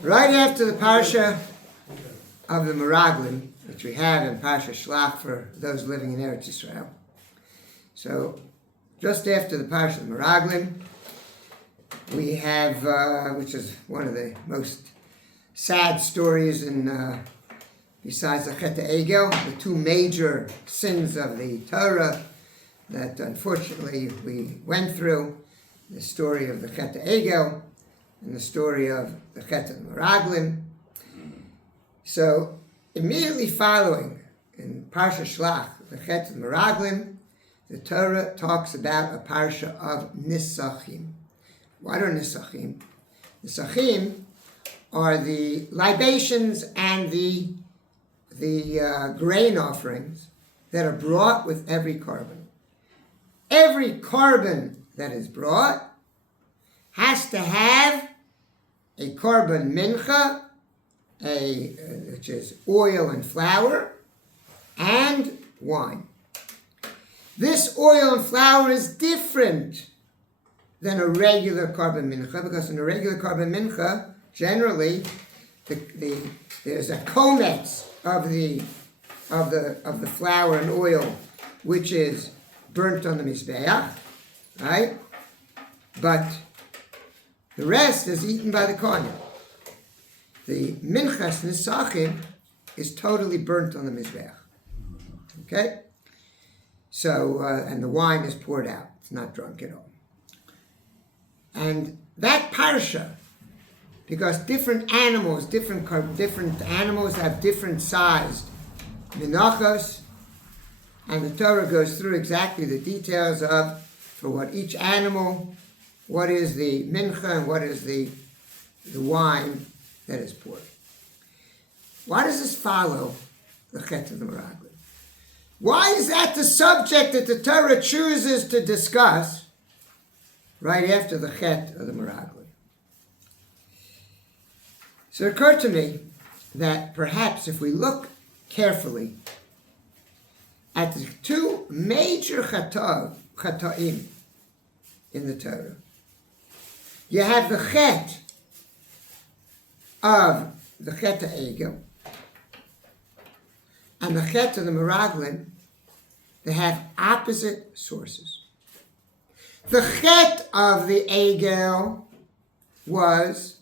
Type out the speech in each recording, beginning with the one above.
Right after the Parsha of the Meraglim, which we have in Parshas Shelach for those living in Eretz Yisrael. So, just after the Parsha of the Meraglim, we have, which is one of the most sad stories in, besides the Chet Egel, the two major sins of the Torah that unfortunately we went through, the story of the Chet Egel and the story of the Chet of the Meraglim. So, immediately following in Parshas Shelach, the Chet of the Meraglim, the Torah talks about a parsha of Nisachim. What are Nisachim? Nisachim are the libations and the grain offerings that are brought with every carbon. Every carbon that is brought has to have a carbon mincha, which is oil and flour, and wine. This oil and flour is different than a regular carbon mincha, because in a regular carbon mincha, generally, there's a kometz of the flour and oil, which is burnt on the mizbeach, right? But the rest is eaten by the kohen. The minchas nisachim is totally burnt on the mizbeach. Okay? So, and the wine is poured out. It's not drunk at all. And that parsha, because different animals have different sized menachos, and the Torah goes through exactly the details of, for what each animal, what is the mincha and what is the wine that is poured. Why does this follow the Chet of the Meraglim? Why is that the subject that the Torah chooses to discuss right after the Chet of the Meraglim? So it occurred to me that perhaps if we look carefully at the two major chata'im in the Torah, you have the Chet of the Chet Egel and the Chet of the Meraglim. They have opposite sources. The Chet of the Egel was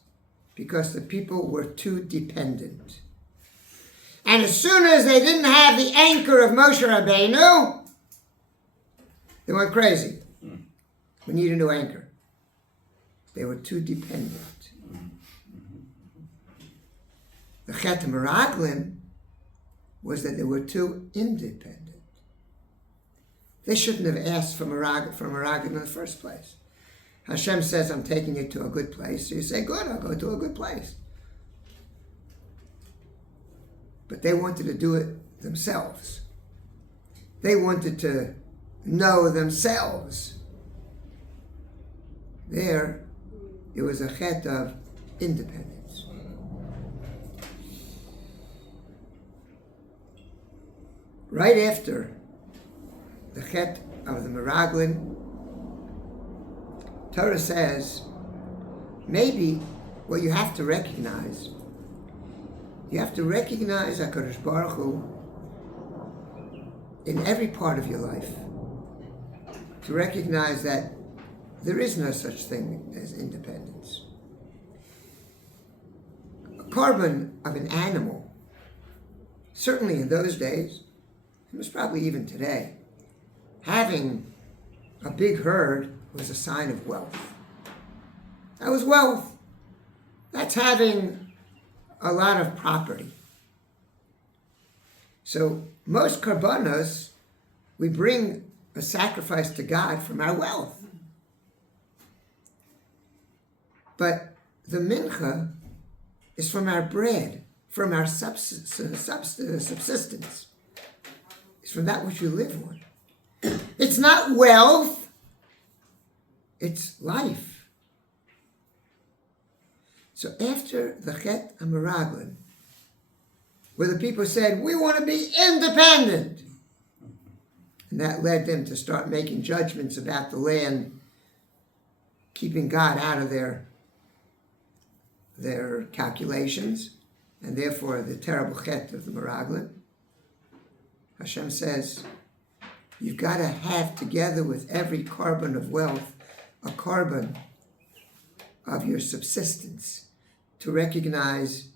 because the people were too dependent. And as soon as they didn't have the anchor of Moshe Rabbeinu, they went crazy. We need a new anchor. They were too dependent. The Chet Meraglim was that they were too independent. They shouldn't have asked for Meraglim in the first place. Hashem says, I'm taking you to a good place. So you say, good, I'll go to a good place. But they wanted to do it themselves. They wanted to know themselves. There, it was a Chet of independence. Right after the Chet of the Meraglim, Torah says, maybe what you have to recognize HaKadosh Baruch Hu in every part of your life. To recognize that there is no such thing as independence. A carbon of an animal, certainly in those days, it was probably even today, having a big herd was a sign of wealth. That was wealth. That's having a lot of property. So most karbanos, we bring a sacrifice to God from our wealth. But the mincha is from our bread, from our subsistence. It's from that which we live on. It's not wealth, it's life. So after the Chet HaMeraglim, where the people said, we want to be independent, and that led them to start making judgments about the land, keeping God out of their their calculations, and therefore the terrible chet of the Meraglim. Hashem says, you've got to have together with every carbon of wealth a carbon of your subsistence. To recognize,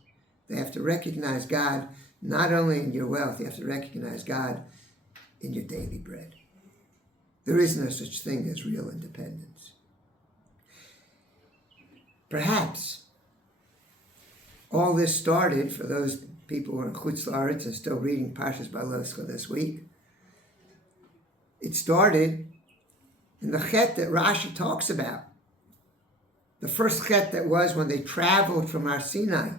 they have to recognize God not only in your wealth, you have to recognize God in your daily bread. There is no such thing as real independence. Perhaps all this started, for those people who are in Chutz La'aretz and still reading Parshas Ba'aloscha this week, it started in the chet that Rashi talks about. The first chet that was when they traveled from Har Sinai.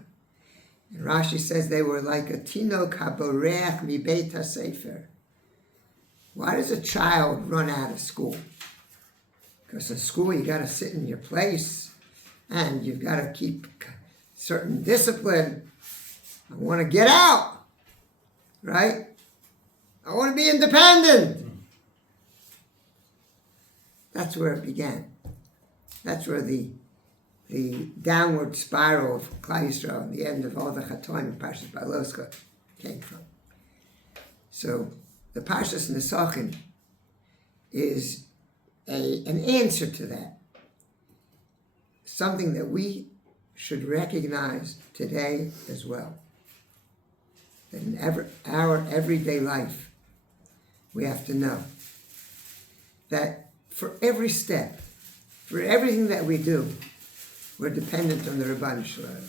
And Rashi says they were like a tinok haboreach mi beit hasefer. Why does a child run out of school? Because in school you got to sit in your place and you've got to keep certain discipline. I want to get out, right? I want to be independent. That's where it began. That's where the downward spiral of Klal Yisrael and the end of all the Chatoim in Parshas Ba'aloscha came from. So the Parshas Nesachim is an answer to that. Something that we should recognize today as well. That in our everyday life, we have to know that for every step, for everything that we do, we're dependent on the Rabbi Shelach.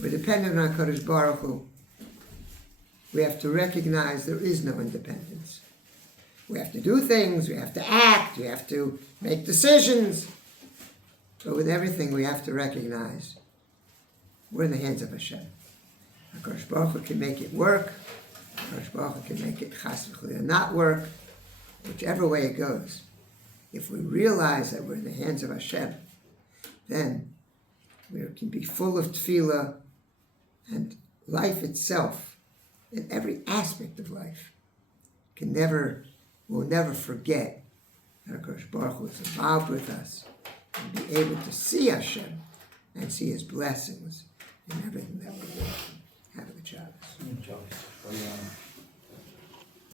We're dependent on Kadosh Baruch Hu. We have to recognize there is no independence. We have to do things, we have to act, we have to make decisions. But with everything, we have to recognize we're in the hands of Hashem. Kadosh Baruch Hu can make it work. Kadosh Baruch Hu can make it chas v'chalilah not work. Whichever way it goes. If we realize that we're in the hands of Hashem, then we can be full of tefillah, and life itself, in every aspect of life, will never forget that Kadosh Baruch Hu is involved with us, and be able to see Hashem and see His blessings in everything that we do. Have a good Shabbos.